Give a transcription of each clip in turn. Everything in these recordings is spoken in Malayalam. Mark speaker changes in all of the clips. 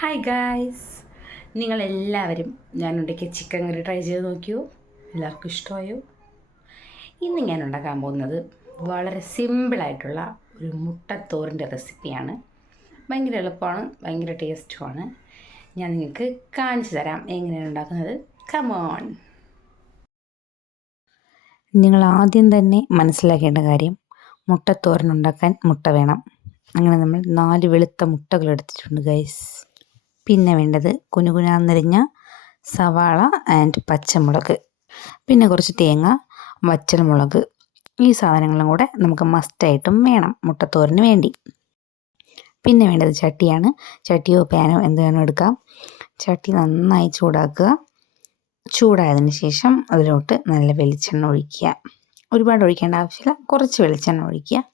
Speaker 1: ഹായ് ഗായ്സ് നിങ്ങളെല്ലാവരും ഞാൻ ഉണ്ടാക്കിയ ചിക്കൻ കറി ട്രൈ ചെയ്ത് നോക്കിയോ? എല്ലാവർക്കും ഇഷ്ടമായോ? ഇന്ന് ഞാൻ ഉണ്ടാക്കാൻ പോകുന്നത് വളരെ സിമ്പിളായിട്ടുള്ള ഒരു മുട്ടത്തോറിന്റെ റെസിപ്പിയാണ് ഭയങ്കര എളുപ്പമാണ് ഭയങ്കര ടേസ്റ്റുമാണ്. ഞാൻ നിങ്ങൾക്ക് കാണിച്ചു തരാം എങ്ങനെയാണ് ഉണ്ടാക്കുന്നത്. കമോൺ നിങ്ങൾ ആദ്യം തന്നെ മനസ്സിലാക്കേണ്ട കാര്യം മുട്ടത്തോരൻ ഉണ്ടാക്കാൻ മുട്ട വേണം. അങ്ങനെ നമ്മൾ നാല് വെളുത്ത മുട്ടകൾ എടുത്തിട്ടുണ്ട് ഗൈസ് പിന്നെ വേണ്ടത് കുനുകുനാന്നരിഞ്ഞ സവാള ആൻഡ് പച്ചമുളക്. പിന്നെ കുറച്ച് തേങ്ങ വച്ചൽമുളക് ഈ സാധനങ്ങളും കൂടെ നമുക്ക് മസ്റ്റായിട്ടും വേണം മുട്ടത്തോറിന് വേണ്ടി. പിന്നെ വേണ്ടത് ചട്ടിയാണ്. ചട്ടിയോ പാനോ എന്ത് വേണോ എടുക്കാം. ചട്ടി നന്നായി ചൂടാക്കുക. ചൂടായതിന് ശേഷം അതിലോട്ട് നല്ല വെളിച്ചെണ്ണ ഒഴിക്കുക. ഒരുപാട് ഒഴിക്കേണ്ട ആവശ്യമില്ല. കുറച്ച് വെളിച്ചെണ്ണ ഒഴിക്കുക.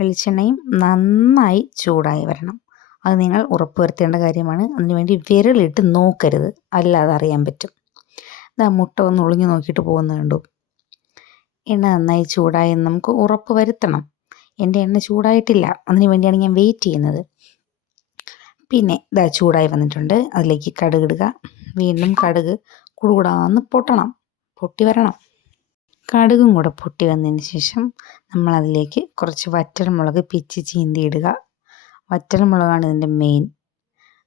Speaker 1: വെളിച്ചെണ്ണയും നന്നായി ചൂടായി വരണം. അത് നിങ്ങൾ ഉറപ്പുവരുത്തേണ്ട കാര്യമാണ്. അതിനുവേണ്ടി വിരലിട്ട് നോക്കരുത്. അല്ലാതെ അറിയാൻ പറ്റും. ഇതാ മുട്ട ഒന്ന് ഒളിഞ്ഞു നോക്കിയിട്ട് പോകുന്ന കണ്ടു. എണ്ണ നന്നായി ചൂടായി എന്ന് നമുക്ക് ഉറപ്പ് വരുത്തണം. എന്റെ എണ്ണ ചൂടായിട്ടില്ല. അതിന് വേണ്ടിയാണ് ഞാൻ വെയിറ്റ് ചെയ്യുന്നത്. പിന്നെ ഇതാ ചൂടായി വന്നിട്ടുണ്ട്. അതിലേക്ക് കടുക് ഇടുക. വീണ്ടും കടുക് കുടുകൂടാന്ന് പൊട്ടണം. പൊട്ടി വരണം. കടുകും കൂടെ പൊട്ടി വന്നതിന് ശേഷം നമ്മൾ അതിലേക്ക് കുറച്ച് വറ്റൽമുളക് പിച്ചി ചീന്തി ഇടുക. വറ്റൽമുളകാണ് ഇതിന്റെ മെയിൻ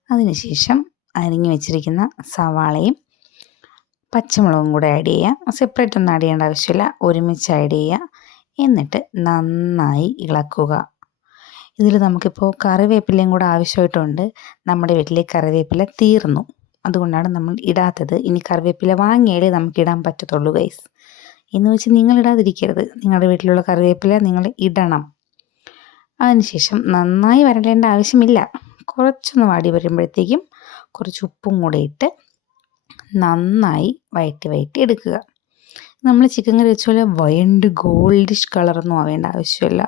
Speaker 1: അതിനുശേഷം അരിഞ്ഞു വെച്ചിരിക്കുന്ന സവാളയും പച്ചമുളകും കൂടെ ആഡ് ചെയ്യുക സെപ്പറേറ്റ് ഒന്നും ആഡ് ചെയ്യേണ്ട ആവശ്യമില്ല. ഒരുമിച്ച് ആഡ് ചെയ്യുക എന്നിട്ട് നന്നായി ഇളക്കുക. ഇതിൽ നമുക്കിപ്പോൾ കറിവേപ്പിലയും കൂടെ ആവശ്യമായിട്ടുണ്ട്. നമ്മുടെ വീട്ടിലെ കറിവേപ്പില തീർന്നു. അതുകൊണ്ടാണ് നമ്മൾ ഇടാത്തത്. ഇനി കറിവേപ്പില വാങ്ങിയാലേ നമുക്ക് ഇടാൻ പറ്റത്തുള്ളൂ ഗൈസ് എന്ന് വെച്ച് നിങ്ങൾ ഇടാതിരിക്കരുത്. നിങ്ങളുടെ വീട്ടിലുള്ള കറിവേപ്പില നിങ്ങൾ ഇടണം. അതിനുശേഷം നന്നായി വരണ്ടേണ്ട ആവശ്യമില്ല. കുറച്ചൊന്ന് വാടി വരുമ്പോഴത്തേക്കും കുറച്ച് ഉപ്പും കൂടെ ഇട്ട് നന്നായി വയറ്റി വയറ്റി എടുക്കുക. നമ്മൾ ചിക്കൻ കറി വെച്ച പോലെ വയണ്ട് ഗോൾഡിഷ് കളറൊന്നും ആവേണ്ട ആവശ്യമില്ല.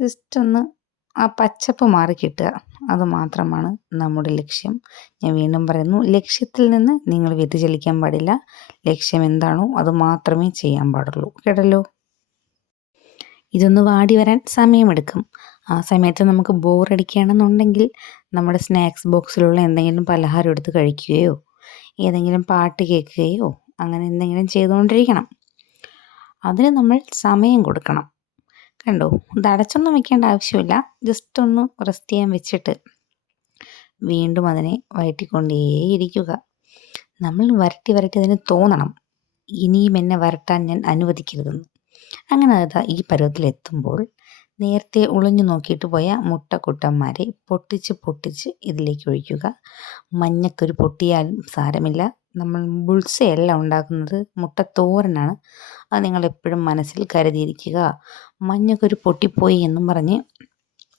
Speaker 1: ജസ്റ്റ് ഒന്ന് ആ പച്ചപ്പ് മാറി കിട്ടുക. അത് മാത്രമാണ് നമ്മുടെ ലക്ഷ്യം. ഞാൻ വീണ്ടും പറയുന്നു ലക്ഷ്യത്തിൽ നിന്ന് നിങ്ങൾ വ്യതിചലിക്കാൻ പാടില്ല. ലക്ഷ്യം എന്താണോ അത് മാത്രമേ ചെയ്യാൻ പാടുള്ളൂ. കേട്ടല്ലോ? ഇതൊന്ന് വാടി വരാൻ സമയമെടുക്കും. ആ സമയത്ത് നമുക്ക് ബോറടിക്കുകയാണെന്നുണ്ടെങ്കിൽ നമ്മുടെ സ്നാക്സ് ബോക്സിലുള്ള എന്തെങ്കിലും പലഹാരം എടുത്ത് കഴിക്കുകയോ ഏതെങ്കിലും പാട്ട് കേൾക്കുകയോ അങ്ങനെ എന്തെങ്കിലും ചെയ്തുകൊണ്ടിരിക്കണം. അതിന് നമ്മൾ സമയം കൊടുക്കണം. കണ്ടോ? ഇത് അടച്ചൊന്നും വെക്കേണ്ട ആവശ്യമില്ല. ജസ്റ്റ് ഒന്ന് റെസ്റ്റ് ചെയ്യാൻ വെച്ചിട്ട് വീണ്ടും അതിനെ വഴറ്റിക്കൊണ്ടേയിരിക്കുക. നമ്മൾ വരട്ടി വരട്ടി അതിന് തോന്നണം. ഇനിയും എന്നെ വരട്ടാൻ ഞാൻ അനുവദിക്കരുതെന്ന്. അങ്ങനെ അതാ ഈ പരുവത്തിലെത്തുമ്പോൾ നേരത്തെ ഒളിഞ്ഞു നോക്കിയിട്ട് പോയ മുട്ടക്കുട്ടന്മാരെ പൊട്ടിച്ച് പൊട്ടിച്ച് ഇതിലേക്ക് ഒഴിക്കുക. മഞ്ഞക്കൊരു പൊട്ടിയാലും സാരമില്ല. നമ്മൾ ബുൾസയല്ല ഉണ്ടാക്കുന്നത്. മുട്ടത്തോരനാണ്. അത് നിങ്ങൾ എപ്പോഴും മനസ്സിൽ കരുതിയിരിക്കുക. മഞ്ഞക്കൊരു പൊട്ടിപ്പോയി എന്നും പറഞ്ഞ്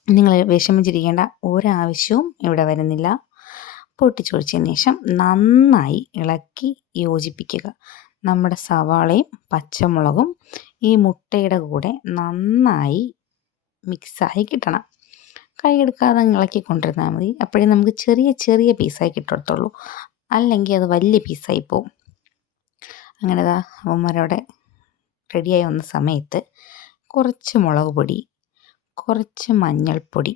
Speaker 1: നിങ്ങൾ വിഷമിച്ചിരിക്കേണ്ട ഒരാവശ്യവും ഇവിടെ വരുന്നില്ല. പൊട്ടിച്ചൊഴിച്ചതിന് ശേഷം നന്നായി ഇളക്കി യോജിപ്പിക്കുക. നമ്മുടെ സവാളയും പച്ചമുളകും ഈ മുട്ടയുടെ കൂടെ നന്നായി മിക്സായി കിട്ടണം. കൈ എടുക്കാതെ ഇളക്കി കൊണ്ടിരുന്നാൽ മതി. അപ്പോഴേ നമുക്ക് ചെറിയ ചെറിയ പീസായി കിട്ടത്തുള്ളൂ. അല്ലെങ്കിൽ അത് വലിയ പീസായി പോവും. അങ്ങനെ ഇതാ അവന്മാരവിടെ റെഡിയായി വന്ന സമയത്ത് കുറച്ച് മുളക് പൊടി കുറച്ച് മഞ്ഞൾപ്പൊടി.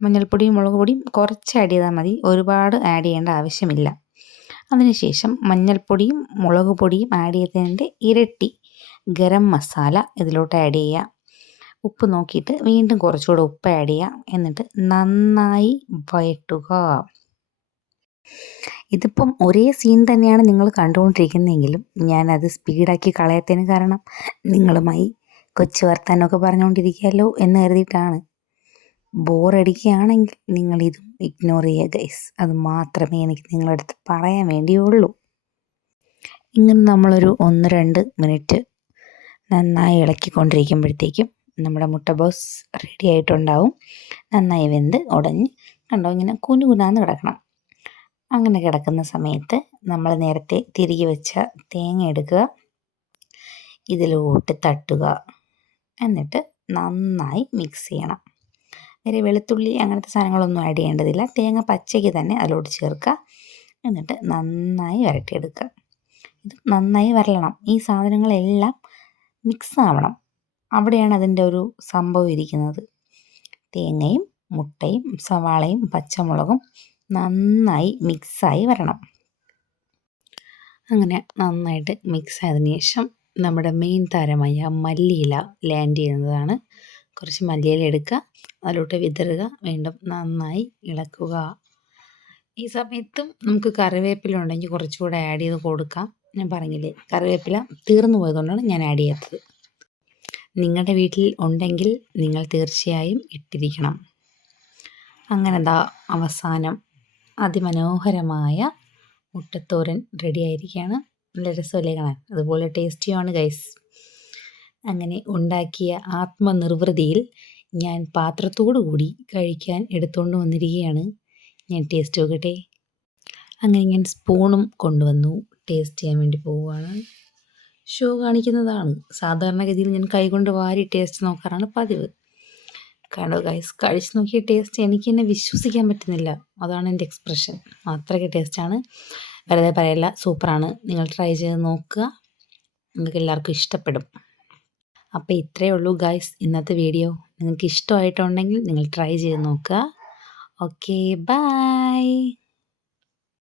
Speaker 1: മഞ്ഞൾപ്പൊടിയും മുളക് പൊടിയും കുറച്ച് ആഡ് ചെയ്താൽ മതി. ഒരുപാട് ആഡ് ചെയ്യേണ്ട ആവശ്യമില്ല. അതിനുശേഷം മഞ്ഞൾപ്പൊടിയും മുളക് പൊടിയും ആഡ് ചെയ്തതിന്റെ ഇരട്ടി ഗരം മസാല ഇതിലോട്ട് ആഡ് ചെയ്യുക. ഉപ്പ് നോക്കിയിട്ട് വീണ്ടും കുറച്ചുകൂടെ ഉപ്പ് ആഡ് ചെയ്യുക. എന്നിട്ട് നന്നായി വയറ്റുക ഇതിപ്പം ഒരേ സീൻ തന്നെയാണ് നിങ്ങൾ കണ്ടുകൊണ്ടിരിക്കുന്നതെങ്കിലും ഞാനത് സ്പീഡാക്കി കളയത്തതിന് കാരണം നിങ്ങളുമായി കൊച്ചു വർത്താനമൊക്കെ പറഞ്ഞുകൊണ്ടിരിക്കുകയല്ലോ എന്ന് കരുതിയിട്ടാണ്. ബോറടിക്കുകയാണെങ്കിൽ നിങ്ങൾ ഇതും ഇഗ്നോർ ചെയ്യുക ഗൈസ് അത് മാത്രമേ എനിക്ക് നിങ്ങളുടെ അടുത്ത് പറയാൻ വേണ്ടിയുള്ളൂ. ഇങ്ങനെ നമ്മളൊരു ഒന്ന് രണ്ട് മിനിറ്റ് നന്നായി ഇളക്കിക്കൊണ്ടിരിക്കുമ്പോഴത്തേക്കും നമ്മുടെ മുട്ട ബോസ് റെഡി ആയിട്ടുണ്ടാവും. നന്നായി വെന്ത് ഉടഞ്ഞ് കണ്ടോ ഇങ്ങനെ കുനുകുനാന്ന് കിടക്കണം. അങ്ങനെ കിടക്കുന്ന സമയത്ത് നമ്മൾ നേരത്തെ തിരികെ വെച്ച തേങ്ങ എടുക്കുക. ഇതിലോട്ട് തട്ടുക. എന്നിട്ട് നന്നായി മിക്സ് ചെയ്യണം. വേറെ വെളുത്തുള്ളി അങ്ങനത്തെ സാധനങ്ങളൊന്നും ആഡ് ചെയ്യേണ്ടതില്ല. തേങ്ങ പച്ചയ്ക്ക് തന്നെ അതിലോട്ട് ചേർക്കുക. എന്നിട്ട് നന്നായി വരട്ടിയെടുക്കുക. ഇത് നന്നായി വരളണം. ഈ സാധനങ്ങളെല്ലാം മിക്സ് ആവണം. അവിടെയാണ് അതിന്റെ ഒരു സംഭവം ഇരിക്കുന്നത്. തേങ്ങയും മുട്ടയും സവാളയും പച്ചമുളകും നന്നായി മിക്സായി വരണം. അങ്ങനെ നന്നായിട്ട് മിക്സ് ആയതിനു ശേഷം നമ്മുടെ മെയിൻ താരമായ മല്ലിയില ലാൻഡ് ചെയ്യുന്നതാണ്. കുറച്ച് മല്ലിയില എടുക്കുക. അതിലോട്ട് വിതറുക. വീണ്ടും നന്നായി ഇളക്കുക. ഈ സമയത്തും നമുക്ക് കറിവേപ്പില ഉണ്ടെങ്കിൽ കുറച്ചുകൂടെ ആഡ് ചെയ്ത് കൊടുക്കാം. ഞാൻ പറഞ്ഞില്ലേ കറിവേപ്പില തീർന്നു പോയതുകൊണ്ടാണ് ഞാൻ ആഡ് ചെയ്യാത്തത്. നിങ്ങളുടെ വീട്ടിൽ ഉണ്ടെങ്കിൽ നിങ്ങൾ തീർച്ചയായും ഇട്ടിരിക്കണം. അങ്ങനെ ദാ അവസാനം അതിമനോഹരമായ മുട്ടത്തോരൻ റെഡി ആയിരിക്കുകയാണ്. നല്ല രസമല്ലേ കാണാൻ? അതുപോലെ ടേസ്റ്റിയാണ് ഗൈസ് അങ്ങനെ ഉണ്ടാക്കിയ ആത്മനിർവൃതിയിൽ ഞാൻ പാത്രത്തോടു കൂടി കഴിക്കാൻ എടുത്തുകൊണ്ട് വന്നിരിക്കുകയാണ്. ഞാൻ ടേസ്റ്റ് നോക്കട്ടെ. അങ്ങനെ ഞാൻ സ്പൂണും കൊണ്ടുവന്നു. ടേസ്റ്റ് ചെയ്യാൻ വേണ്ടി പോവുകയാണ്. ഷോ കാണിക്കുന്നതാണ്. സാധാരണഗതിയിൽ ഞാൻ കൈകൊണ്ട് വാരി ടേസ്റ്റ് നോക്കാറാണ് പതിവ്. കണ്ടോ ഗൈസ് കഴിച്ചു നോക്കിയ ടേസ്റ്റ് എനിക്ക് തന്നെ വിശ്വസിക്കാൻ പറ്റുന്നില്ല. അതാണ് എന്റെ എക്സ്പ്രഷൻ അത്രയ്ക്ക് ടേസ്റ്റാണ് വെറുതെ പറയല്ല സൂപ്പറാണ് നിങ്ങൾ ട്രൈ ചെയ്ത് നോക്കുക. നിങ്ങൾക്ക് എല്ലാവർക്കും ഇഷ്ടപ്പെടും. അപ്പോൾ ഇത്രയേ ഉള്ളൂ ഗൈസ് ഇന്നത്തെ വീഡിയോ നിങ്ങൾക്ക് ഇഷ്ടമായിട്ടുണ്ടെങ്കിൽ നിങ്ങൾ ട്രൈ ചെയ്ത് നോക്കുക. Okay bye